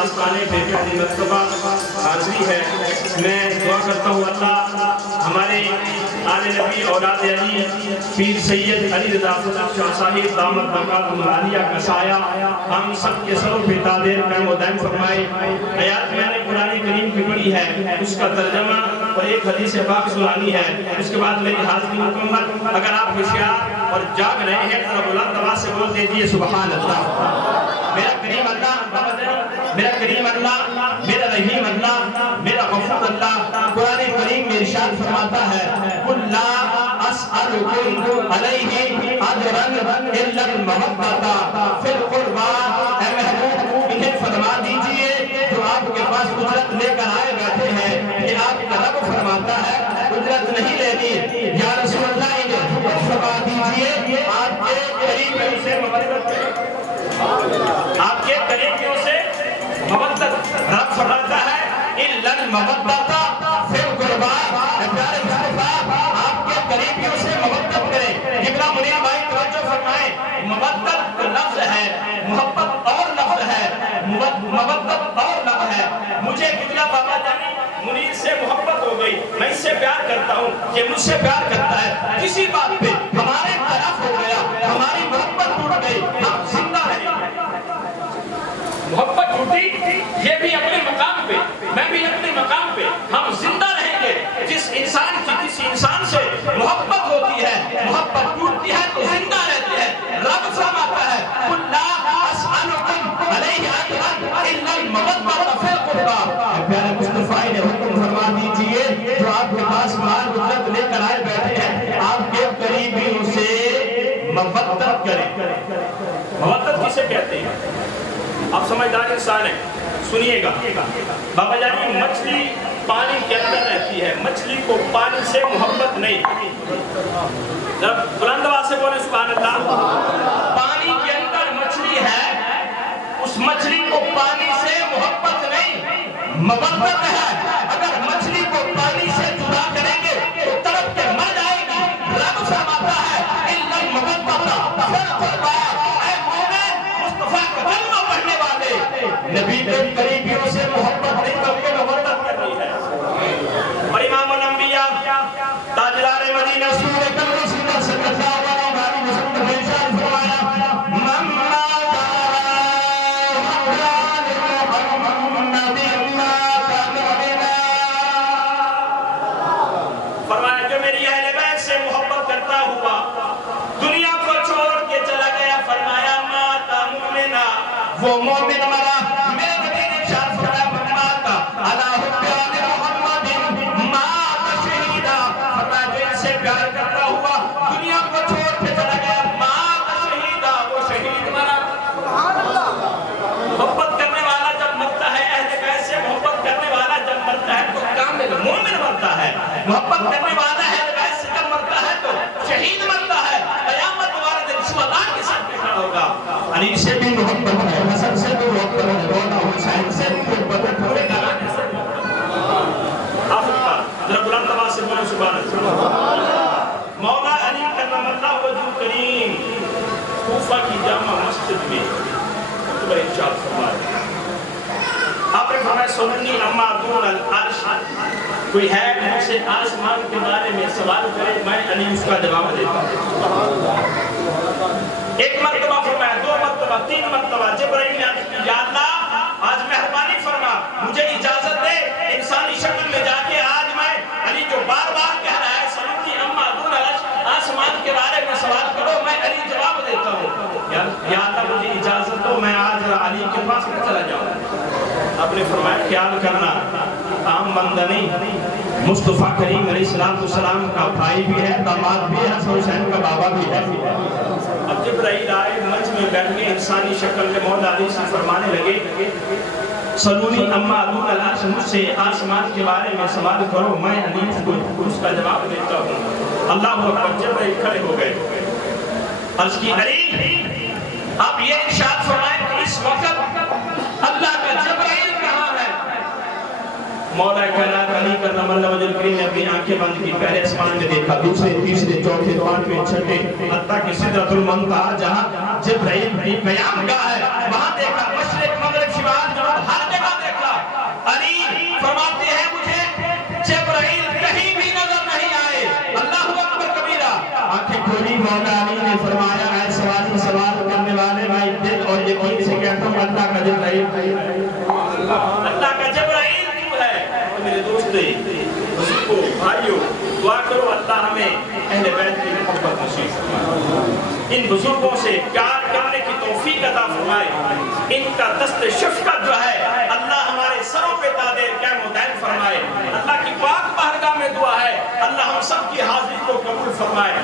पास आने पे पहली मर्तबा हाजिरी है। मैं दुआ करता हूँ अल्लाह हमारे आले नबी औलाद अली पीर सैयद अली रज़ा शाह साहिब दामत बरकातुहुल आलिया का साया हम सब के सरों पे तादेर कायम व दायम फरमाए। आयत मैंने कुरान करीम की पढ़ी है, उसका तर्जमा और एक हदीस पाक सुनानी है, उसके बाद मेरी हाज़िरी मुकम्मल। अगर आप होशियार और जाग रहे हैं तो बुलंद आवाज़ से बोल दीजिए सुभान अल्लाह। मेरा करीम अल्लाह, मेरा करीम अल्लाह, मेरा रहीम अल्लाह, मेरा गफूर अल्लाह कुरान करीम में इरशाद फरमाता है कुल ला अस्अलुकुम अलैहि अजरन इल्ला अल-मवद्दता फिल कुर्बा। ऐ महबूब इन्हें फरमा दीजिए जो आपके पास उजरत लेकर आए बैठे हैं कि आपका रब फरमाता है उजरत नहीं लेनी। या रसूल अल्लाह इन्हें फरमा दीजिए आपके करीबियों से मवद्दत करें, आपके करीबियों से मवद्दत। रब फरमाता है इल्ला अल-मवद्दता फिल कुर्बा। प्यारे मुस्तफा आपके करीबियों से मवद्दत करें। इब्राहिम मुनिया भाई तवज्जो फरमाएं, मवद्दत लफ्ज है, मोहब्बत और लफ्ज है, मवद्दत और लफ्ज है। मुझे किबला बाबा जानी मुनीर से मोहब्बत हो गई, मैं इससे प्यार करता हूँ, ये मुझसे प्यार करता है। किसी बात पे हमारे तरफ हो गया, हमारी मोहब्बत टूट गई, हम जिंदा रहेंगे। मोहब्बत टूटी, ये भी अपने मकाम पे, मैं भी अपने मकाम पे, हम जिंदा रहेंगे। जिस इंसान की किसी इंसान से मोहब्बत होती है, मोहब्बत टूटती है तो जिंदा रहती है। रब फरमाता है कुल ला अस्अलुकुम अलैहि अजरन इल्ला अल-मवद्दता फिल कुर्बा। प्यारे मुस्तफा ने हुक्म फरमा दीजिए जो आपके पास माल उजरत लेकर आए बैठे हैं आपके करीबियों से मवद्दत करें। मवद्दत किसे कहते हैं? आप समझदार इंसान हैं, सुनिएगा। बाबा जानी मछली पानी के अंदर रहती है, मछली को पानी से मोहब्बत नहीं। जब बुलंद आवाज से बोले सुभान अल्लाह। पानी के अंदर मछली है, उस मछली को पानी से मोहब्बत नहीं, मवद्दत है। अगर मछली को पानी से जुदा करेंगे तो तड़प के मर जाएगी। रब फरमाता है इल्ला अल-मवद्दता फिल कुर्बा। ऐ मोमिन मुस्तफा का कलमा पढ़ने वाले नबी के करीबियों से मोहब्बत नहीं बल्कि मवद्दत करनी है। और इमाम अल-अंबिया ताजदार मदीना सूर कमर सीना सल्लल्लाहु अलैहि वसल्लम ने इरशाद फरमाया मम्मा फरमाया जो मेरी अहले बैत से मोहब्बत करता हुआ दुनिया को छोड़ के चला गया, फरमाया माता मुमिना, वो मोमिन मरा। मेरे नबी ने इरशाद फरमाया माता अला हुब्बि मुहम्मदिन माता शहीदा। फरमाया जो इनसे प्यार करता हुआ दुनिया को छोड़ के चला गया, माता शहीदा, वो शहीद मरा। सुभान अल्लाह। मोहब्बत करने वाला जब मरता है, अहले बैत से मोहब्बत करने वाला जब मरता है तो कामिल मोमिन मरता है। मोहब्बत करने वाला अहले बैत से जब मरता है तो शहीद मरता है। क़यामत वाले दिन शुहदा के साथ खड़ा होगा। अली से भी मोहब्बत है, हसन से भी मोहब्बत है, मौला हुसैन से भी मोहब्बत है, पूरे घराने से आफता। जरा बुलंद आवाज से बोलो सुभान अल्लाह। मौला अली करमल्लाहु वजहु करीम कूफा की जामा मस्जिद में खुतबा इरशाद फरमाया। आपने फरमाया सुन्नी अम्मा दून अल अर्श, कोई है मुझसे आसमान के बारे में सवाल करे, मैं अली उसका जवाब देता हूँ। एक मर्तबा फरमाया, दो मर्तबा, तीन मर्तबा जिब्राइल ने अर्ज़ की या अल्लाह आज मेहरबानी फरमा, मुझे इजाजत दे इंसानी शक्ल में जाके आज मैं अली जो बार बार कह रहा है सुन्नी अम्मा दून अल अर्श, आसमान के बारे में सवाल करो, मैं अली जवाब देता हूँ। या अल्लाह मुझे इजाजत दो, मैं आज अली के पास न चला जाऊँ। आपने फरमाया ख्याल करना आम बंदा नहीं, मुस्तफा करीम अलैहिस्सलाम का भाई भी है, दामाद भी है, हसन हुसैन का बाबा भी है। अब जिब्राइल आए, मंच में बैठ के इंसानी शक्ल में मौला अली से फरमाने लगे सलूनी अम्मा दून अल अर्श, मुझसे आसमान के बारे में सवाल करो, मैं अली को उसका जवाब देता हूँ। अल्लाह अकबर। जिब्राइल खड़े हो गए, अर्ज़ की अली अब ये इरशाद फरमाए कि इस वक्त अल्लाह का जिब्राइल कहाँ है? मौला कायनात अली करमल्लाहु वजहु करीम ने अपनी आंखें बंद की, पहले आसमान में देखा, दूसरे, तीसरे, चौथे, पांचवें, छठे, हत्ता कि सिदरतुल मुंतहा जहाँ जिब्राइल की क़याम गाह है वहाँ देखा, मशरिक़, मग़रिब, शिमाल, जनूब, हर نے فرمایا اے سوال کرنے والے میں دل اور یقین سے کہتا ہوں اللہ کا جبرائیل تو ہے۔ تو میرے دوستو بزرگوں بھائیوں دعا کرو اللہ ہمیں اہل بیت کی محبت نصیب فرمائے، ان بزرگوں سے پیار کرنے کی توفیق عطا فرمائے، ان کا دست شفقت جو ہے اللہ ہمارے سروں پہ دائر قائم و دائم فرمائے۔ اللہ کی پاک بارگاہ میں دعا ہے اللہ ہم سب کی حاضری کو قبول فرمائے۔